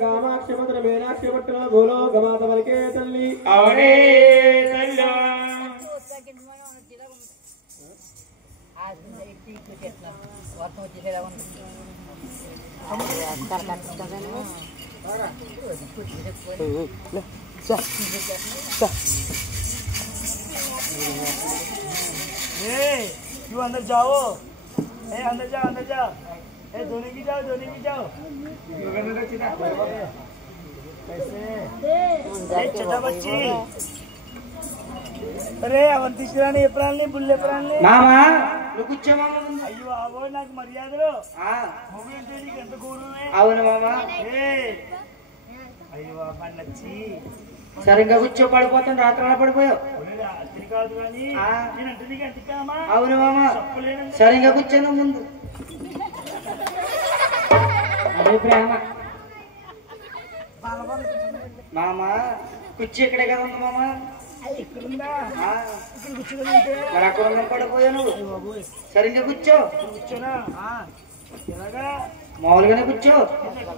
కామాక్షి మంత్ర మీనాక్షి పట్టిన భూలో గమాత వరకే తల్లి అవనే తల్లి क्यों अंदर जाओ अंदर जाओ अंदर जाओ धोनी की जाओ कैसे छोटा बच्ची अरे अवंती रानी एप्रानी बुल्ले प्राणी మామా నువ్వు కూర్చో మామ అయ్యో అవో నాకు మర్యాదలు ఆ మూవీ అంటే నీకు ఎంత గౌరవమే అవును మామ అయ్యో పండచ్చి సరిగ్గా కూర్చో పడిపోతాను రాత్రి పడిపోయావు అతని కాదు కానీ నేనంటే నీకు ఎంత కామా అవును మామ సరిగ్గా కూర్చోను ముందు అదే ప్రేమ మామ కుర్చీ ఇక్కడే కదా ఉంది మామ మరి అక్కడ ఉన్న పడిపోయాను సరిగ్గా కూర్చో కూర్చోనా ఎలాగా మామూలుగానే కూర్చో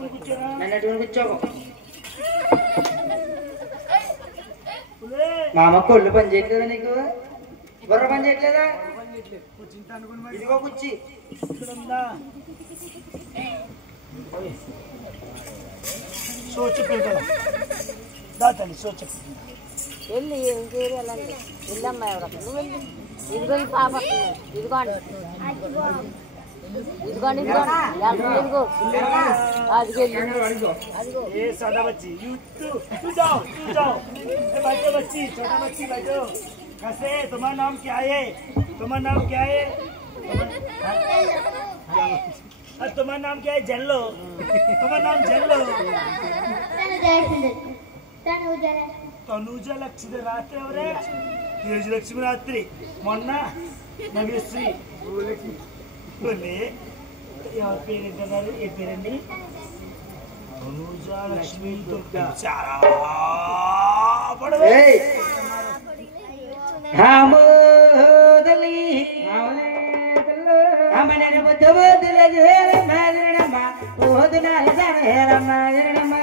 కూర్చోనా నన్నటువంటి కూర్చోకు మామ కొళ్ళు పని చేయట్లేదా నీకు బుర్ర పని చేయట్లేదా ఇదిగో కుర్చీ సోచ దాతని సోచ వెళ్ళి ఇంకేరి వెళ్ళండి వెళ్ళమ్మా ఎవరక్క నువ్వు వెళ్ళి ఇదిగో ఈ పాప ఇదిగోండి ఇదిగోండి ఇదిగో అదిగో अदिगो ये सादा बच्ची तू जाओ बैठो बच्ची छोटा बच्ची बैठो कैसे तुम्हारा नाम क्या है तुम्हारा नाम क्या है जल्लो तुम्हारा नाम जल्लो तनुजा लक्ष्मी रात्रि अवरे तेज लक्ष्मी रात्रि मोन्ना नव्यश्री बोले यार पेरेंट ये पेरेंट अनुजा लक्ष्मी तो चारा पड़े हामोदली हमने बदबदल जहर मारनमा ओदनाल जहर मारनमा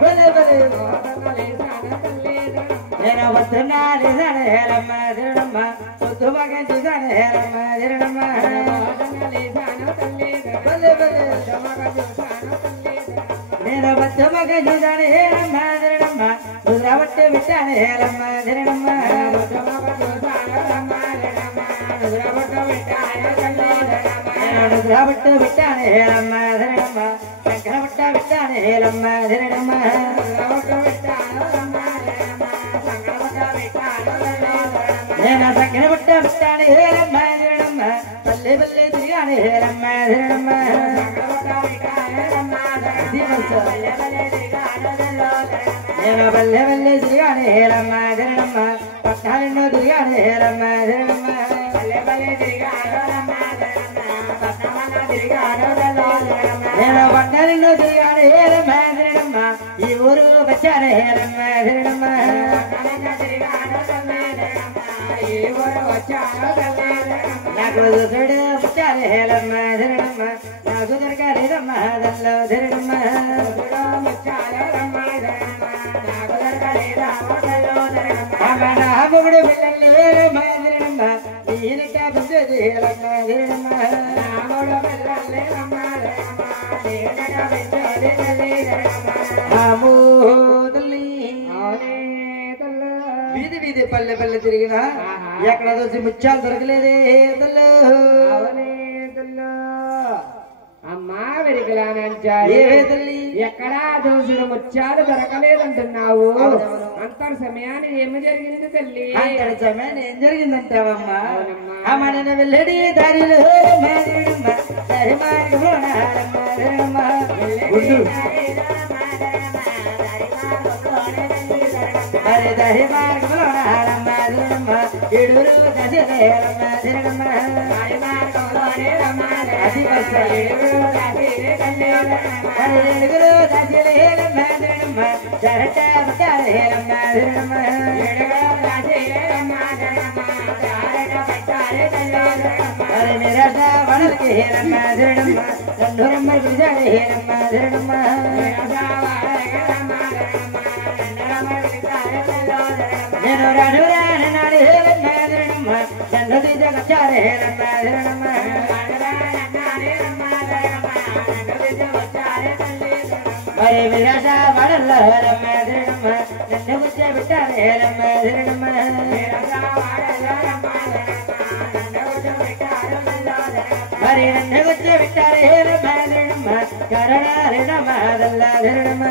बले बले मेरा बदनाल जहर मारनमा ओदबग जहर मारनमा बले बले मेरा बदबग जहर मारनमा दुरावटे बिटाने हेलम्मा धरणम्मा दुरावटे बिटाने हेलम्मा धरणम्मा शंकरवट्टा बिटाने हेलम्मा धरणम्मा नेना शंकरवट्टा बिटाने हेलम्मा धरणम्मा बल्ले बल्ले तिरिगाने हेलम्मा धरणम्मा నేను బల్లె బల్లె తిరిగానే హేలమ్మ ధరణమ్మ పట్టాలెన్నో తిరిగానే హేలమ్మ ధరణమ్మ నేను పట్టాలెన్నో తిరిగానే హేలమ్మ ధరణమ్మ ఈ ఊరు వచ్చానే హేలమ్మ ధరణమ్మ నాకు చూడు వచ్చానే హేలమ్మ ధరణమ్మ నాకు దొరకాలేదమ్మ దల్లో ధరణమ్మ మొగుడు పిల్లలు మాదిరమ్మ ఈనట బుద్ధి హేలమ్మ ధరణమ్మ వీధి వీధి పల్లె పల్లె తిరిగినా ఎక్కడ చూసి ముత్యాలు దొరకలేదే తల్లు అమ్మా వెరికలానంచారి ఎక్కడా దోసుడు ముత్యాలు దొరకలేదంటున్నావు అంతటి సమయాన్ని ఏమి జరిగింది తల్లి అంతటి సమయాన్ని ఏం జరిగిందంటావమ్మా అమ్మ నేను వెళ్ళడి దారిలో దారి మార్గంలో ఏడుగురు దశలేరమ్మ దిరణమ్మ ఏడుగురు దశలేరమ్మ దిరణమ్మ జరట పట్టాలేరమ్మ దిరణమ్మ అరే నిరస వనలకి హేరమ్మ దిరణమ్మ దండూరమ్మ గురిజాడే హేరమ్మ దిరణమ్మ నేను రాను రానన్నాడు హేరమ్మ దిరణమ్మ దండది జగచ్చారే హేరమ్మ దిరణమ్మ మరి నిరస వనల్ల హేరమ్మ దిరణమ్మ నన్ను గుచ్చే బిట్టారే హేరమ్మ దిరణమ్మ మరి నన్ను గుచ్చే బిట్టారే హేరమ్మ దిరణమ్మ కరణారిణమ్మ దల్ల దిరణమ్మ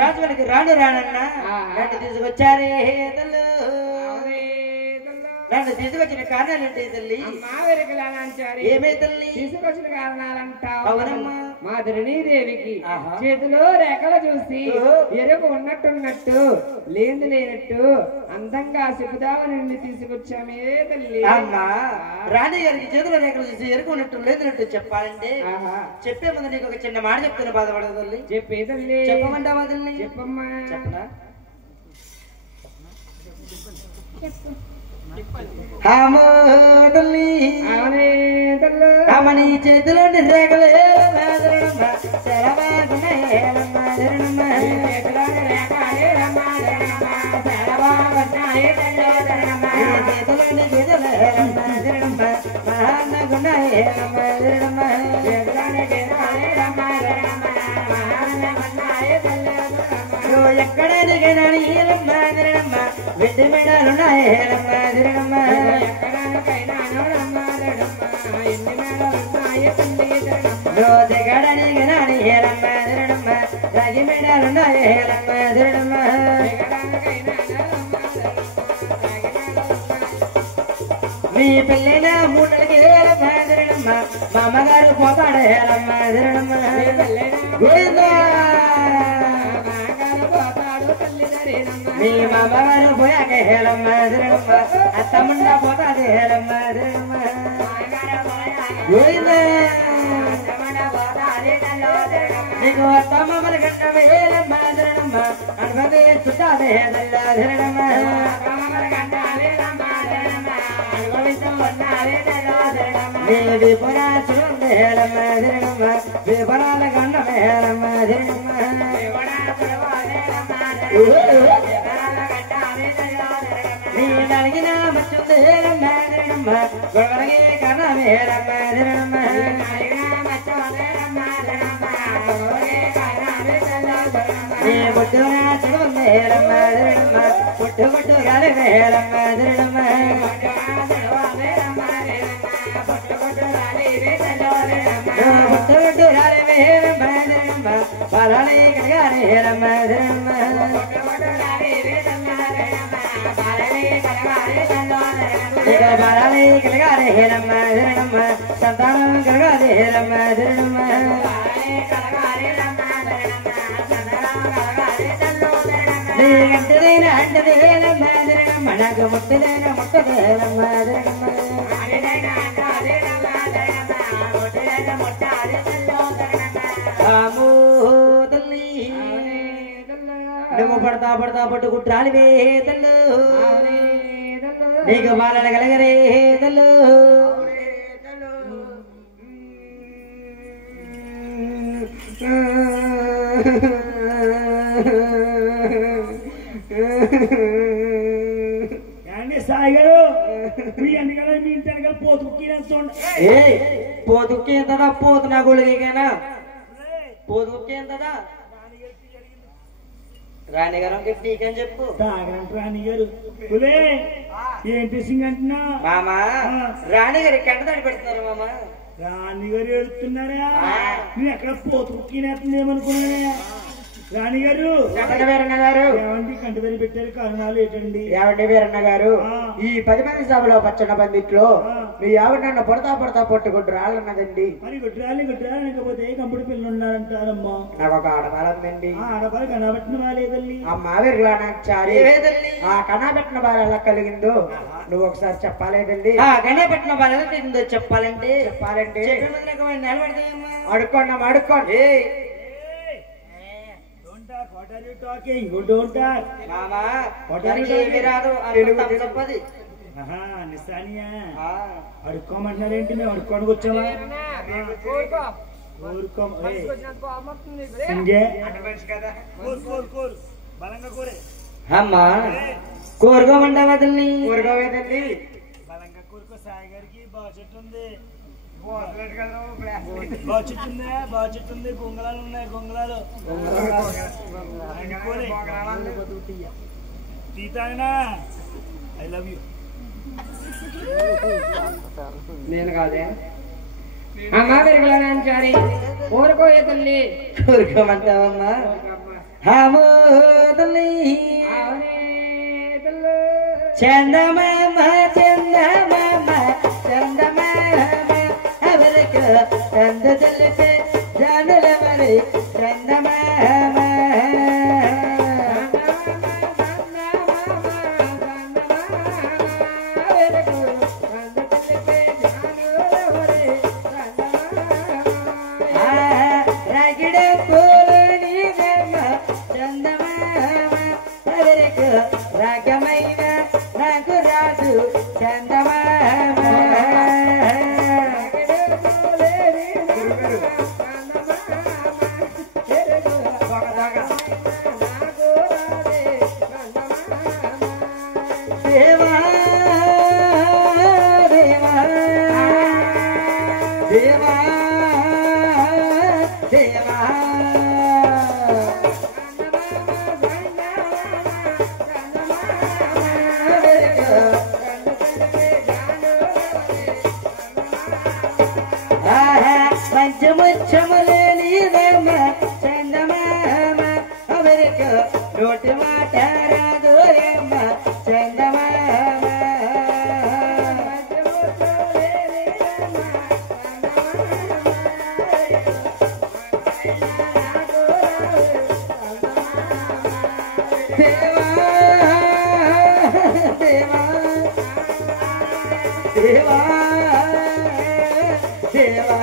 రాజులకి రాను రానన్నా నన్ను తీసుకొచ్చారే తల్లు నన్ను తీసుకొచ్చిన కారణాలంటే తల్లి ఏమే తల్లి తీసుకొచ్చిన కారణాలంటావు అవునమ్మా మా ధరణీదేవికి చేతిలో రేఖలు చూసి ఎరుగు ఉన్నట్టున్నట్టు లేని లేనట్టు అందంగా శుభదావని తీసుకొచ్చామే తల్లి అమ్మా రాణి గారికి చేతుల రేఖలు చూసి ఎరుకున్నట్టు లేదన్నట్టు చెప్పాలంటే చెప్పే ముందు నీకు ఒక చిన్న మాట చెప్తాను బాధపడదు తల్లి చెప్పే తల్లి చెప్పమంటావా తల్లి చెప్పమ్మా చెప్పనా తల్లి అమ్మని చేతిలోని రేఖలు ఎక్కడైనా వింటి మేడాలున్నాయమ్మ దిగడానికి నాని హేరమ్మ దిరణమ్మ రాగి మేడాలున్నాయ హేరమ్మ దిరణమ్మ మీ పిల్లిన మూటలకి హేరమ్మ దిరణమ్మ మా అమ్మగారు పోతాడు హేరమ్మ దిరణమ్మ మీ మామగారు పోయాక హేళమ్మ దిరణమ్మ అత్తమ్మండ పోతాది హేళమ్మ దిరణమ్మ నీకు అత్తమ్మ గంట హేళమ్మ దిరణమ్మ అనుభవి చుట్టాది హేదల్ల దిరణమ్మ నీ విపురా చూడండి హేళమ్మ దిరణమ్మ విపురాల గండం హేళమ్మ దిరణమ్మ నీ నలిగిన మచ్చుంది హేళమ్మ దిరణమ్మ గొడవలకి కర్ణం హేళమ్మ దిరణమ్మ నీ బొట్టున చెడుంది హేళమ్మ దిరణమ్మ పొట్టు పొట్టు గాలి హేళమ్మ దిరణమ్మ పొట్టు పొట్టు గాలి హేళమ్మ దిరణమ్మ పాలని కడగాలి హేళమ్మ దిరణమ్మ బాలాలి కలగాలి హేళమ్మ దిరణమ్మ సంతానం కలగాలి హేళమ్మ దిరణమ్మ నీ గంటదైన అంటది హేళమ్మ దిరణమ్మ నాకు ముట్టదైన ముట్టది హేళమ్మ దిరణమ్మ తల్లి నువ్వు పడతా పడతా పట్టుకుంటాలివే తల్లు నీకు బాలన కలగరే తల్లు సాయి గారు మీ అందుకనే మీ ఇంటి వెనకాల పోతుక్కి ఎంతదా పోతు నా గుళ్ళకేనా పోతుక్కి ఎంతదా రాణిగారం నీకని చెప్పు రాణిగారు ఏంటి సింగ్ అంటున్నా మామా రాణిగారి కంట తడి పెడుతున్నారు మామా రాణిగారు ఏడుతున్నారా నేను ఎక్కడ పోతుక్కినేస్తుందేమనుకున్నా రాణి గారు చెప్పండి వీరన్న గారు. ఏమండి కంటిదరి పెట్టారు కారణాలు ఏంటండి? ఏమండి వీరన్న గారు, ఈ 10 మంది సభలో పచ్చన్న బందిట్లో మీ ఆవిడ నన్ను పొడతా పట్టుకుంటూ రాళ్ళన్నదండి. మరి గుడ్రాలేకపోతే కంపుడు పిల్లలు ఉన్నారంటారమ్మా. నాకు ఒక ఆడవాళ్ళందండి. ఆడవాళ్ళు కనబట్టిన వాళ్ళేదండి. అమ్మ వీరలాచారి ఆ కనాబెట్టిన బాధ ఎలా కలిగిందో నువ్వు ఒకసారి చెప్పాలేదండి. కనాబెట్టిన బాధ ఎలా కలిగిందో చెప్పాలంటే అడుక్కోండి. అడుక్కోమంటున్నారేంటి? మేము అడుక్కోడానికి వచ్చామా? అమ్మా కోరుకోమంటా వదిలి బలంగా కోరుకో. సాయి గారికి బాగా చెట్టు ఉంది, గొంగళాలు ఉన్నాయి. గొంగళాలు తీతాయినా. I love you. నేను కాదే అమ్మా పెరుగులాచారి కోరుకోయే తల్లి. కోరుకోమంటావమ్మా? చందమామ చందమామ చందమామ ఎవరికి చంద తెలిపే జానుల మరి చందమామ. రాగిడ పూలని చందమామ ఎవరికి రాగమైన నాకు రాదు చందమామ. దేవా దేవా దేవా దేవా పంచముచ్చములేనిదమ్మ చందమామ ఎవరికి నోటి మాట రాదోరమ్మ చందమామ. దేవా దేవా దేవా దేవా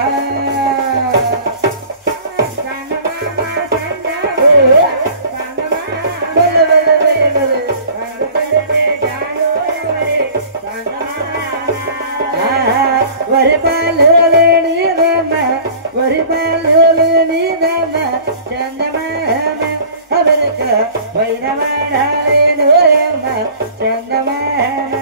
వరి పాలు లేనిదమ్మ వరి పాలు లేనిదమ్మ చందమామ ఎవరికి వైరవాడలేను అమ్మ చందమామ.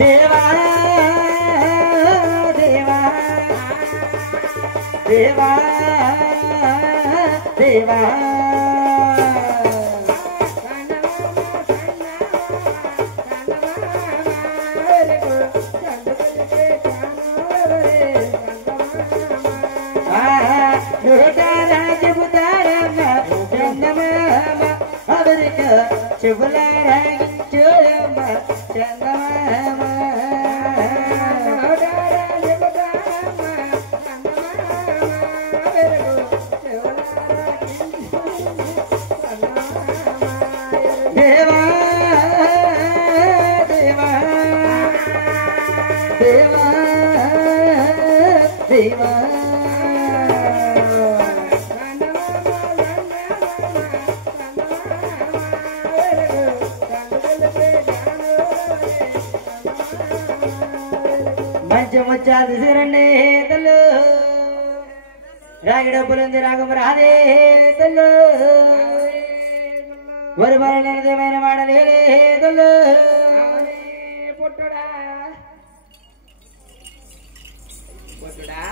దేవా దేవా దేవా దేవా చెబుతారమ్మ చందమామ ఎవరికి చెబులారాగించోరమ్మ చందమామ. దేవా దేవా దేవా దేవా మంచముచ్చాది సిరండే తల్లు రాగి డబ్బులుంది రాగం రాదే తల్లు వరి మరలేదేమైన వాడలేదే తల్లు. పొట్టుడా పొట్టుడా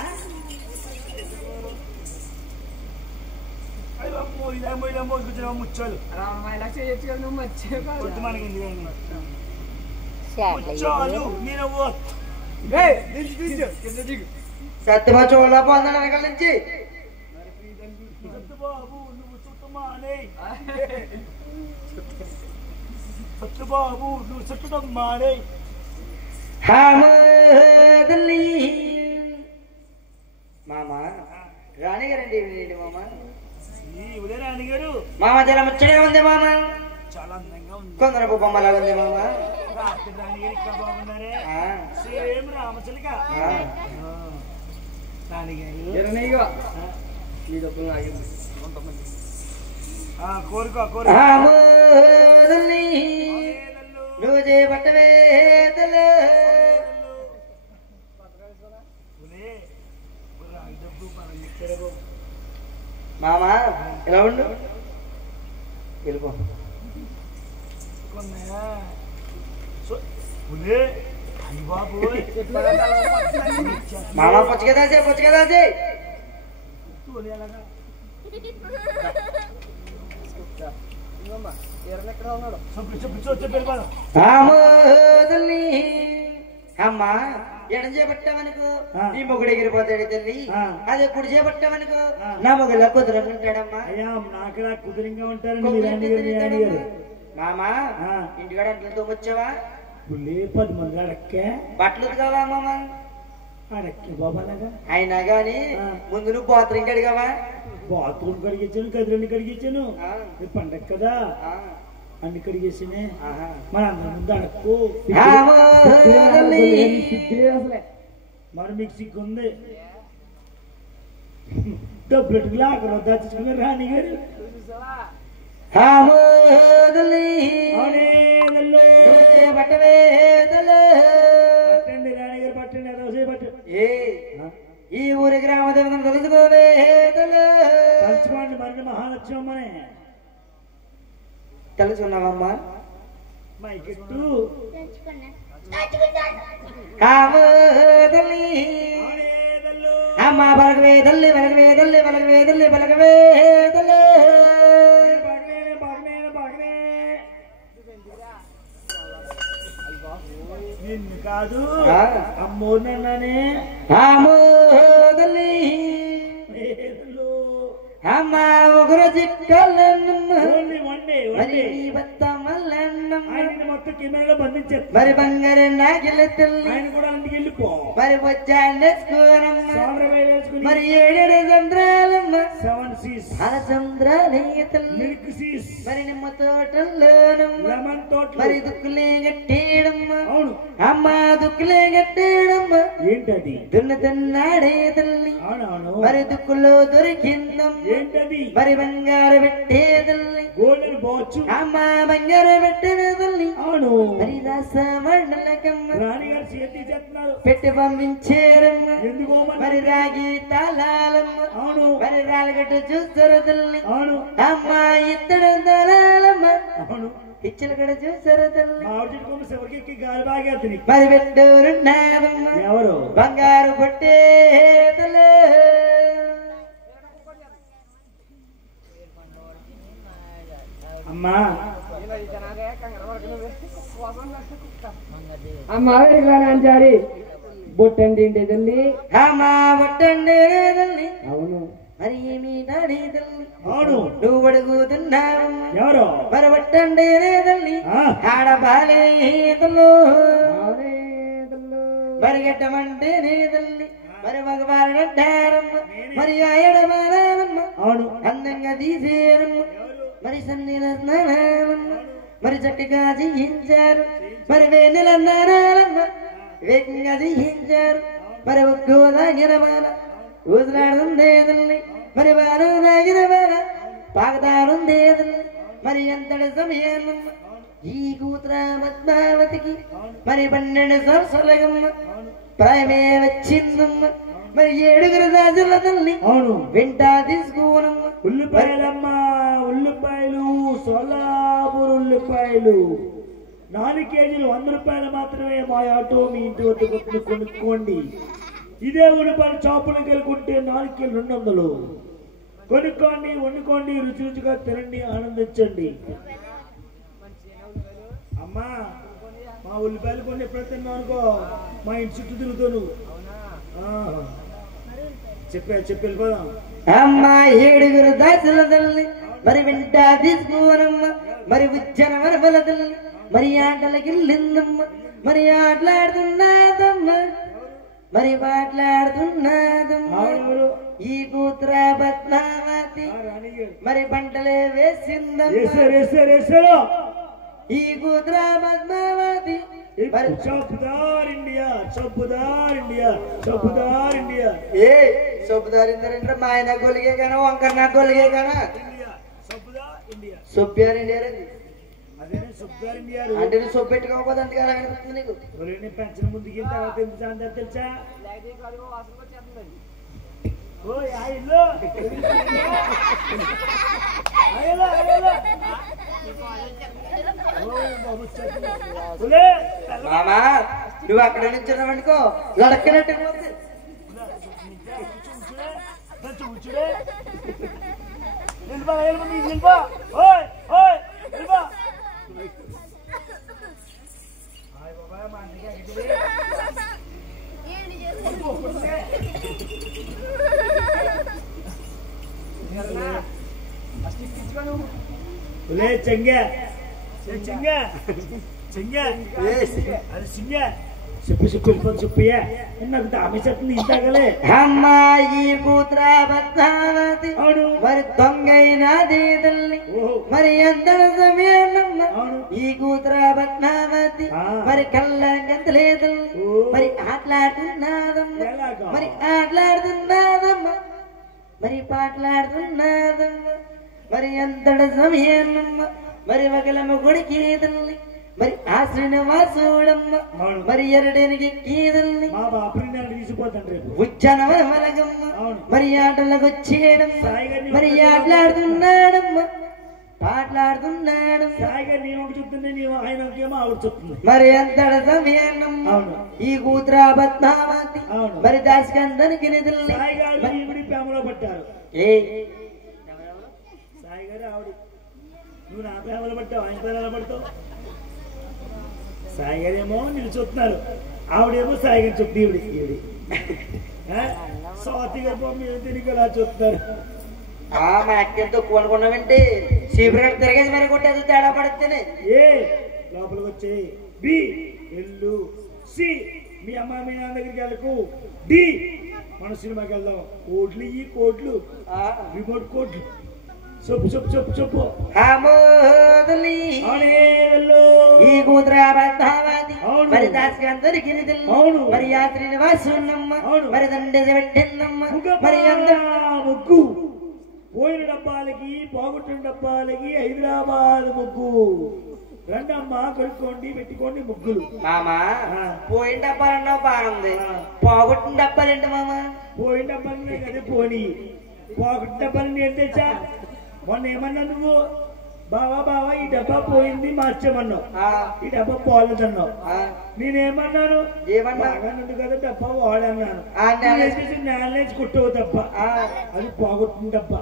ముచ్చాలు రావణ ఇలా చేయొచ్చు కదా నువ్వు మర్చిపోయి మనకి చాలు నేను సత్యమా చూడలా పొందని వెనకాల నుంచి సత్యబాబు నువ్వు చుట్టమానే సత్యబాబు నువ్వు చుట్టడం మానే మామ రాణిగారండి మామ ఇవిడే రాణిగారు మామ జల ముచ్చగా ఉంది మామ చాలా అందంగా ఉంది కొందరపు బొమ్మలాగా ఉంది మామ రాత్రి రాణిగారు ఇక్కడ బాగున్నారే సేమ్ రామచిలక రాణిగారు కోరుకో కోరుకో నువ్వు చేపట్టవే మామ ఎలా ఉండు వెళ్ళిపో మామ పొచ్చగదాసే పొచ్చగదాసే అమ్మా ఎడం చేపట్టామనుకో నీ మొగుడు ఎగిరిపోతాడు తల్లి అదే కుడి చేపట్టామనుకో నా మొగుడు కుదురంటాడమ్మా నాకు కుదురంగా ఉంటారు మామా ఇంటికాడ అంట్లతో వచ్చావా 10 మంది అడక్కే బట్టలు ఉతకావా మామ అడక్కే బాబాలాగా అయినా గాని ముందు నువ్వు బాత్రూమ్ కడిగావా బాత్రూమ్ కడిగించాను గదిలోని కడిగించాను పండగ కదా అన్ని కడిగేసినే మన అందరి ముందు అడక్కు మరి మీకు సిగ్గుంది డబ్బులు లాగా దాచుకున్నారు రాణి గారు పట్టండి రాణి గారు పట్టండి అదవసే పట్టండి ఈ ఊరి గ్రామ దేవతను తెలుసుకోవే తలుచుకోండి మరి మహాలక్ష్మమ్మనే తెలుసుకున్నావమ్మా మైకెట్టు అమ్మా బలగవే తల్లి బలగవే తల్లి బలగవే తల్లి బలగవే తల్లి నిన్ను కాదు అమ్మో నన్ననే తల్లి అమ్మ ఒకరు చిక్కలన్నమ్మ మొత్తం కెమెరాలో బంధించారు మరి బంగారు నాగిల తల్లి ఆయన కూడా అందుకు వెళ్ళిపో మరి వచ్చాడేసుకోనమ్మ మరి 7 చంద్రాలమ్మ 7 సీస్ అలచంద్రాలే తల్లి మిల్క్ సీస్ మరి నిమ్మ తోటల్లోనమ్మ లెమన్ తోట మరి దుక్కులే గట్టేడమ్మ అవును అమ్మ దుక్కులే గట్టేడమ్మ ఏంటది దున్నతున్నాడే తల్లి అవునవును మరి దుక్కులో దొరికిందమ్మ ఏంటది మరి బంగారు పెట్టే తల్లి గోల్డెన్ బాచ్ అమ్మ బంగారు పెట్టిన తల్లి అవును మరి రాసమండలకమ్మ రాణిగారు చేతి చేస్తున్నారు పెట్టి పంపించారమ్మ ఎందుకో మరి రాగి తాళాలమ్మ అవును మరి రాలగట్టు చూస్తారు తల్లి అవును అమ్మ ఇత్తడు తాళాలమ్మ అవును ఇచ్చల కూడా చూసారు తల్లి మామిడి కొమ్మ ఎవరికి గాలి బాగేస్తుంది మరి పెట్టూరున్నాదమ్మ ఎవరు బంగారు పొట్టే తల్లి అమ్మా అమ్మారి బొట్టండి తల్లి అమ్మ బొట్టండి తల్లి అవును మరి ఏమి నాడి తల్లి అవును నువ్వు అడుగుతున్నావు ఎవరు మరి బొట్టండి తల్లి ఆడబాలే తల్లు మరి గట్టమంటే నే తల్లి మరి మగవారంటారమ్మ మరి ఆయడబాలమ్మ అవును అందంగా తీసేరమ్మ మరి సన్నీల స్నానాలమ్మ మరి చక్కగా చేయించారు మరి వేణెల నారాలమ్మ వేగంగా చేయించారు మరి ఒక్కో దాగిన బాల ఊసలాడుందే తల్లి మరి వారు దాగిన బాల పాకతారుందే తల్లి మరి ఎంతటి సమయానమ్మ ఈ కూతుర పద్మావతికి మరి 12 సంవత్సరాలకమ్మ ప్రాయమే వచ్చిందమ్మ మరి 7 రాజుల తల్లి అవును వెంట తీసుకోనమ్మ ఉల్లిపాయలమ్మా ఉల్లిపాయలు సోలాపూర్ ఉల్లిపాయలు 4 కేజీలు 100 రూపాయలు మాత్రమే మా ఆటో మీ ఇంటి వద్ద కొనుక్కోండి ఇదే ఉల్లిపాయలు చాపులు కలుకుంటే 4 కేజీలు 200 కొనుక్కోండి వండుకోండి రుచి రుచిగా తినండి ఆనందించండి అమ్మా మా ఉల్లిపాయలు కొన్ని ఎప్పుడైతే తిన్నావు అనుకో మా ఇంటి చుట్టూ తిరుగుతావు నువ్వు. చెప్పి వెళ్ళిపోదాం. అమ్మ ఏడుగురు దాసుల తల్లి మరి వింటా తీసుకోనమ్మ మరి ఉజ్జన వరబల తల్లి మరి ఆటలకి లిందమ్మ మరి ఆటలాడుతున్నదమ్మ మరి మాట్లాడుతున్నదమ్మ ఈ కూతుర పద్మావతి మరి పంటలే వేసిందమ్మ ఈ కూతుర పద్మావతి చౌపుదార్ ఇండియా ఏ చౌపుదారిందరంటే మా ఆయన గొలిగే కానా వంకర్ నా గొలిగే కానా సొప్పారు ఇండియా అంటే నువ్వు సొప్పు పెట్టుకోకపోతే అంతగా అనిపిస్తుంది నీకు. పెంచిన ముందుకి తర్వాత ఎంత అంటారు తెలుసా? మామా నువ్వు అక్కడ నుంచి అనుకో లడక్కనట్టు చెప్పయ్యా నాకు దామేసేస్తుంది ఇంతాగలే. అమ్మాయి కూతుర పద్మావతి మరి దొంగైనది తల్లి మరి ఎంత సమయమ్మ ఈ కూతుర పద్మావతి మరి కళ్ళ గంతలే తల్లి మరి ఆటలాడుతున్నదమ్మ మరి ఆటలాడుతున్నదమ్మ మరి పాటలాడుతున్నదమ్మ మరి ఎంతటి సమయమ్మ మరి ఒకలమ్మ కొడికి తల్లి మరి ఆ శ్రీనివాసుడమ్మ మరి ఎరడానికి కీదల్ని ఉచ్చనవలగమ్మ మరి ఆటలకు వచ్చేయడమ్మ మరి ఆటలాడుతున్నాడమ్మ పాటలాడుతున్నాడు మరి ఎంతటి సమయమ్మ ఈ కూతుర పద్మావతి మరి దాసికందరికి నిధుల్ని పట్టారు. సాయి గారు ఆవిడ నువ్వు నా పేమలో పట్టావు, ఆయన పేరు ఎలా పడతావు? సాయి గారేమో నిలుచుతున్నారు, ఆవిడేమో సాయి గారు చెప్తే ఈవిడి స్వాతి గారు మీరు తిరిగి అలా చూస్తున్నారు. మా అక్కతో కొనుక్కున్నామంటే చీపురు తిరగేసి మరి కొట్టేది తేడా పడితేనే ఏ లోపలికి వచ్చాయి. బి ఎల్లు, సి మీ అమ్మ మీ నాన్న దగ్గరికి వెళ్ళకు, డి మన సినిమాకి వెళ్దాం, కోట్లు ఈ కోట్లు రిమోట్ కోట్లు చెప్పు చెప్పు చెప్పు చెప్పు. ఈ కూతుర పద్మావతి మరి దాసికందరికి మరి యాత్రిని వాసున్నమ్మ మరి దండ పెట్టిందమ్మ మరి ముగ్గు పోయిన డబ్బాలకి పోగొట్టిన డబ్బాలకి హైదరాబాద్ ముగ్గు రండమ్మా కలుపుకోండి పెట్టుకోండి ముగ్గులు. మామా పోయిన డబ్బాలన్నా బాగుంది, పోగొట్టిన డబ్బాలేంటి మామా? పోయిన డబ్బాలు అదే పోనీ, పోగొట్టిన డబ్బాలు ఏం తెచ్చా? మొన్న ఏమన్నా నువ్వు బావా ఈ డబ్బా పోయింది మార్చేమన్నావు, ఈ డబ్బా పోలేదన్నావు. నేనేమన్నాను బాగానుంది కదా డబ్బా వాడన్నాను, నేనేసి కుట్టవు తప్ప అది పోగొట్టిన డబ్బా.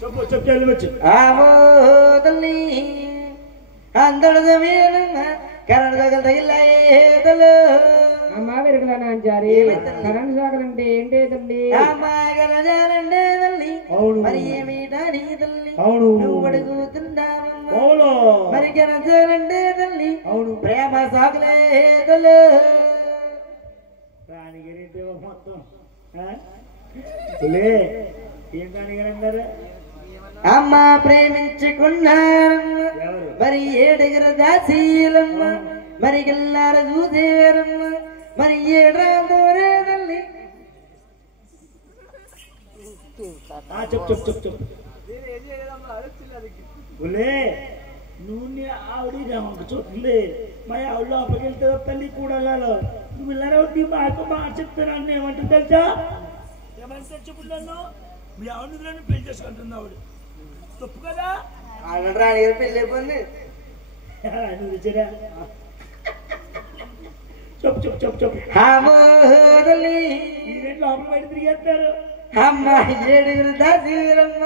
చెప్పు చెప్పు వెళ్ళవచ్చు. అందరు అమ్మా విరుగులాంచారి కరెంట్ షాకులు అంటే ఏంటి తల్లి? గరజాలంటే తల్లి మరి ఏమిటని తల్లి నువ్వు అడుగుతున్నావమ్మా మరి గరజాలంటే తల్లి ప్రేమ సాగులే తల్లి రాణిగారి మొత్తం ఏం రాణిగారు అన్నారు? అమ్మ ప్రేమించుకున్నారమ్మ మరి ఏడుగురు దాసీలమ్మ మరి గల్లార చూసేరమ్మ మరి ఏడ్రాదోరే తల్లి. చెప్పు చెప్పు చెప్పు నువ్వు ఆవిడ చూడలే మా ఆవిడ లోపలికి వెళ్తే తల్లి కూడా నువ్వు వెళ్ళారు మాకు మాట చెప్తాను ఏమంటుంది తెలుసా? ఏమంటే చెప్పుకున్నాను మీ ఆవిడ పెళ్లి చేసుకుంటుంది ఆవిడ తప్పు కదా. రాణిగారు పెళ్లి అయిపోయింది. చెప్పు చెప్పు చెప్పు చెప్పు లోపల బయట తిరిగేస్తారు. అమ్మ ఏడుగురు దాసీరమ్మ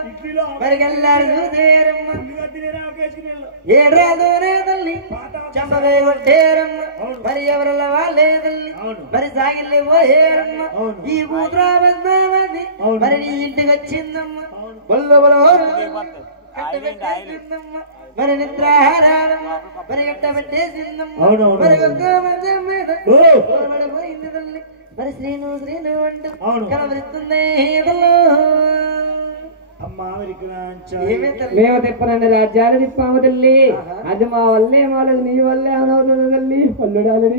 మరి గల్లాడు చూసేరమ్మ ఏడ్రాదోరే తల్లి చంపవే కొట్టేరమ్మ మరి ఎవరల్ల వాళ్ళే తల్లి మరి సాగిల్లే పోయేరమ్మ ఈ కూతురాబద్దామది మరి నీ ఇంటికి వచ్చిందమ్మ బొల్ల కట్టబెట్టేసిందమ్మ మరి నిద్రాహారమ్మ మరి కట్టబెట్టేసిందమ్మ మరి మీద పోయింది తల్లి మరి శ్రీను అంటూ కనబడుతుంది మేము తిప్పనండి రాజ్యాలు తిప్పాము తల్లి అది మా వల్లే మాలేదు నీ వల్లే అనవుతుంది తల్లి పల్లుడాలి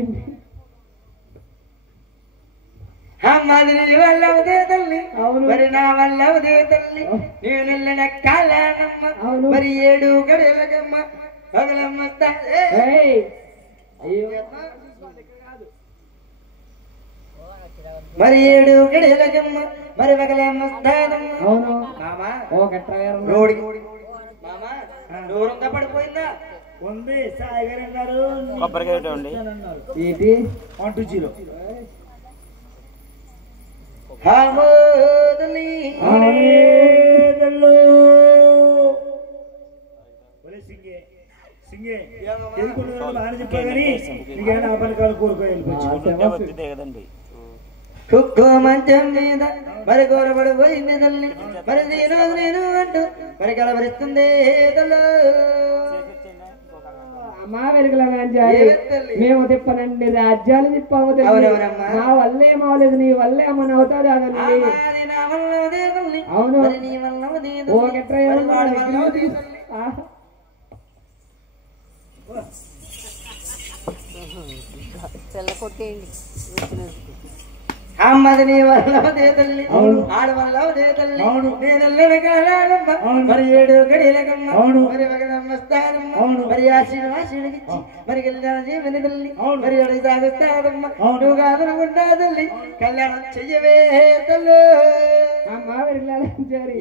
అమ్మది నీ వల్ల ఉదే తల్లి మరి నా వల్ల ఉదే తల్లి నేను వెళ్ళిన కాలానమ్మ మరి 7 గడియలకమ్మ పగలమ్మ మరి 7 గడియలకమ్మ మరి పగలమ్మ మామా దూరంగా పడిపోయిందా ఉంది సాయిగారు గారు కొబ్బరికాయ ఏంటి 120 సింగే చెప్పా కానీ నీకేమైనా అపనకాలు కోరుకోవాలి కుక్కో మంచం మీద మరి గోరబడిపోయింది తల్లి మరి నేను అంటూ మరి కలవరిస్తుంది అమ్మా వెలుగుల మేము తిప్పనండి రాజ్యాలు తిప్పాము మా వల్లే మాలేదు నీ వల్లే అమ్మని అవుతాదా అవును చెల్ల కొట్టేయండి అమ్మది నీ వల్ల ఉదే తల్లి ఆడ వల్ల ఉదే తల్లి నేను వెళ్ళిన కాలాలమ్మ మరి 7 గడియలకమ్మ మరి ఒకదమ్మ స్థానమ్మ మరి ఆశీర్వాసుడికిచ్చి మరి కళ్యాణం చేయమని తల్లి మరి అడిగి సాగుతాదమ్మ నువ్వు కాదనుకుంటా తల్లి కళ్యాణం చెయ్యవే తల్లి అమ్మా వెళ్ళాలి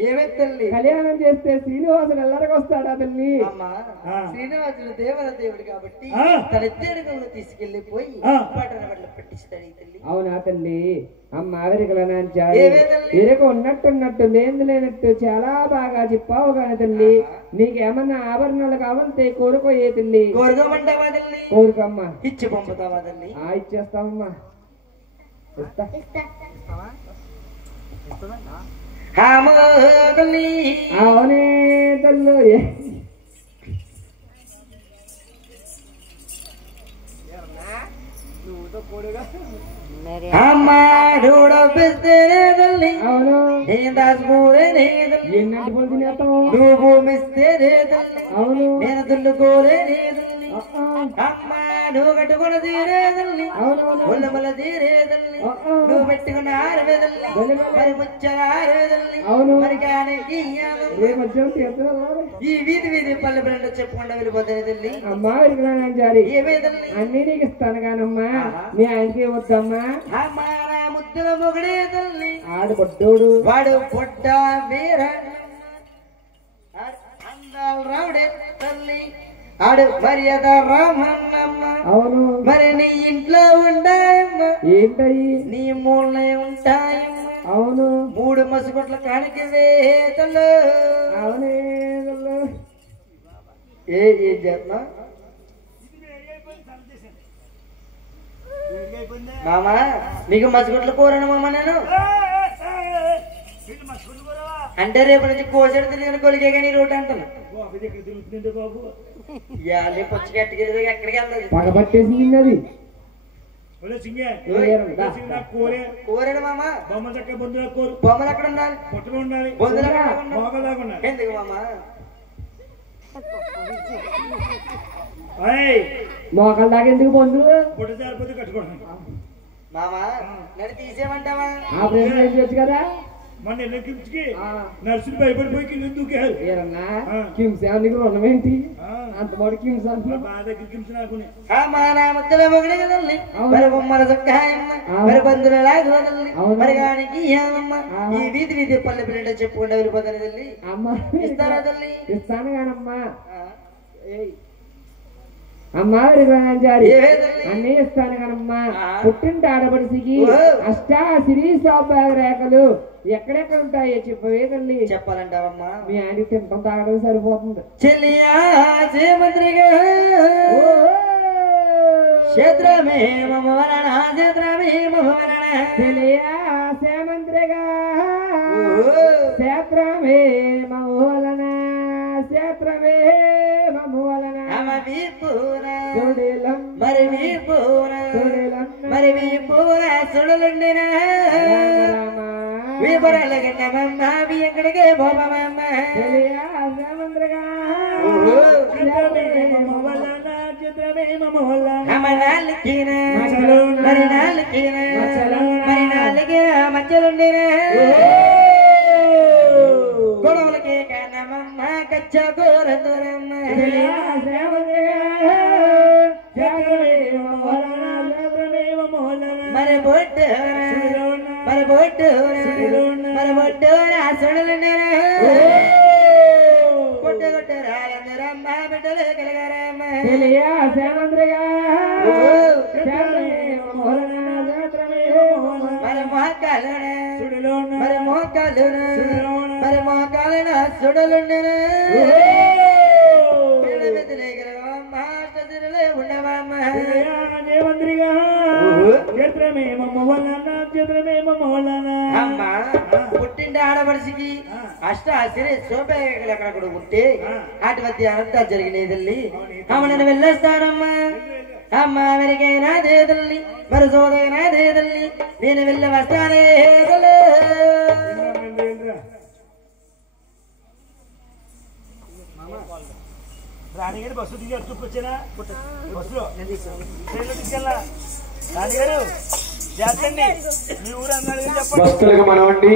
ఏమే తల్లి కళ్యాణం చేస్తే శ్రీనివాసుడు ఎల్లరికి వస్తాడా తల్లి అమ్మా శ్రీనివాసుడు దేవర దేవుడు కాబట్టి తన ఎత్తేడుగులను తీసుకెళ్లిపోయి పట్టణ వల్ల పట్టిస్తాడు తల్లి అవునా తల్లి అమ్మ ఇరక ఉన్నట్టు లేనట్టు చాలా బాగా చెప్పావు కానీ తల్లి నీకేమన్నా ఆభరణాలు కావాలంటే కోరుకోయే తల్లి కోరుకోమంటావా తల్లి కోరుకోమ్మా ఇచ్చి పంపుతావా తల్లి ఇచ్చేస్తామమ్మా అవునే తల్లు అమ్మా తల్లి అవును ఎన్నటి నువ్వు భూమిస్తేనే తల్లి అవును నేను దుల్లుకోలే అమ్మా నువ్వు కట్టుకున్న తీరే తల్లి ఉల్లమల తీరే తల్లి నువ్వు పెట్టుకున్న ఆరవే తల్లి మరి ముచ్చల ఆరవే తల్లి మరి కానీ ఈ వీధి పల్లె పిల్లలు చెప్పకుండా వెళ్ళిపోతాయి తల్లి అమ్మా వెళ్ళి ఏమే తల్లి అన్ని నీకు ఇస్తాను కానమ్మా నీ ఆయనకి వద్దమ్మా అమ్మా నా ముద్దుల మొగడే తల్లి ఆడు పొట్టోడు వాడు పొట్ట వీర అందాలు రావుడే తల్లి ఆడు మర్యాద రామన్నమ్మ అవును మరి నీ ఇంట్లో ఉంటాయమ్మా ఏంటయ్యి నీ మూలనే ఉంటాయమ్మా అవును 3 మసుగొట్ల కానికవే తల్లు అవునే ఏ చేస్తున్నా మామా నీకు మసుగొట్ల కూరను మామ నేను అంటే రేపు నుంచి కోసడు తిరిగిన కొలిగే కానీ రోడ్డు అంటాను ఎక్కడికి వెళ్తాది పగబట్టేసింది అది కోరాడు మామ బొమ్మలు చక్క బొందుల కోరు బొమ్మలు ఎక్కడ ఉండాలి పొట్టులు ఉండాలి బొందులు ఎందుకు మామ మోకాలు దాకా ఎందుకు పొందు పొట్టు జారిపోతే కట్టుకోవడం మామ నన్ను తీసేయమంటావా ఆపరేషన్ అయిపోవచ్చు కదా మన ఎల్లకించుకి నర్సులు భయపడిపోయి కింద దూకారు కిమ్స్ నీకు రుణం ఏంటి అంత మాట కిమ్స్ అంటున్నా బాగా కిమ్స్ నాకునే మరి బొమ్మల చొక్కాయమ్మ మరి బంధువుల లాగోదల్లి మరి గానికి ఈ వీధి పల్లె పిల్లలు చెప్పుకుంటా వెళ్ళిపోతాను తల్లి అమ్మ ఇస్తారా తల్లి ఇస్తాను కానమ్మా అమ్మారి అన్నీ ఇస్తాను కనమ్మా. పుట్టింటి ఆడపడిసికి అష్టాసిరి సౌభాగ్య రేఖలు ఎక్కడెక్కడ ఉంటాయో చెప్పవే తల్లి. చెప్పాలంటావమ్మా? మీ ఆయనకి తింటాం తాగడం సరిపోతుంది. చెల్లియా జయమంత్రిగా క్షేత్రమే మమ వలన క్షేత్రమే మమ వలన చెలియా సేమంత్రిగా క్షేత్రమే మమ వలన క్షేత్రమే మమ వలన మరి వీపూర సుడులుండిన వీపురలగన్నమమ్మ ఎక్కడికే పోపమమ్మ చెలియా సేమంత్రిగా మచ్చలుండిన గొడవలకి కన్నమమ్మ కచ్చకూరమ్మ మరి బొట్టు సుడులుండిన కొట్టు కొట్టు రాలందరమ్మ బిడ్డలు కలగారమ్మ చెలియా సేమంత్రిగా మరి మోకాలున సుడులుండిన ఉండవమ్మ పుట్టింటి ఆడపడిసికి అష్టాశ్చర్య శోభలు ఎక్కడ కూడా ఉంటే అటువంటి అనంతాలు జరిగినాయి తల్లి. అమ్మ నేను వెళ్ళొస్తానమ్మా. అమ్మ వెనకైనా దేదల్ని మరి సోదైనా దేదల్ని నేను వెళ్ళి వస్తానే రాణిగారు బస్సు దిగి వచ్చానా బస్సులో తీసుకెళ్ళా. రాణిగారు చేస్తండి మీ ఊరు అన్నాడు చెప్పండి. భక్తులకు మనవండి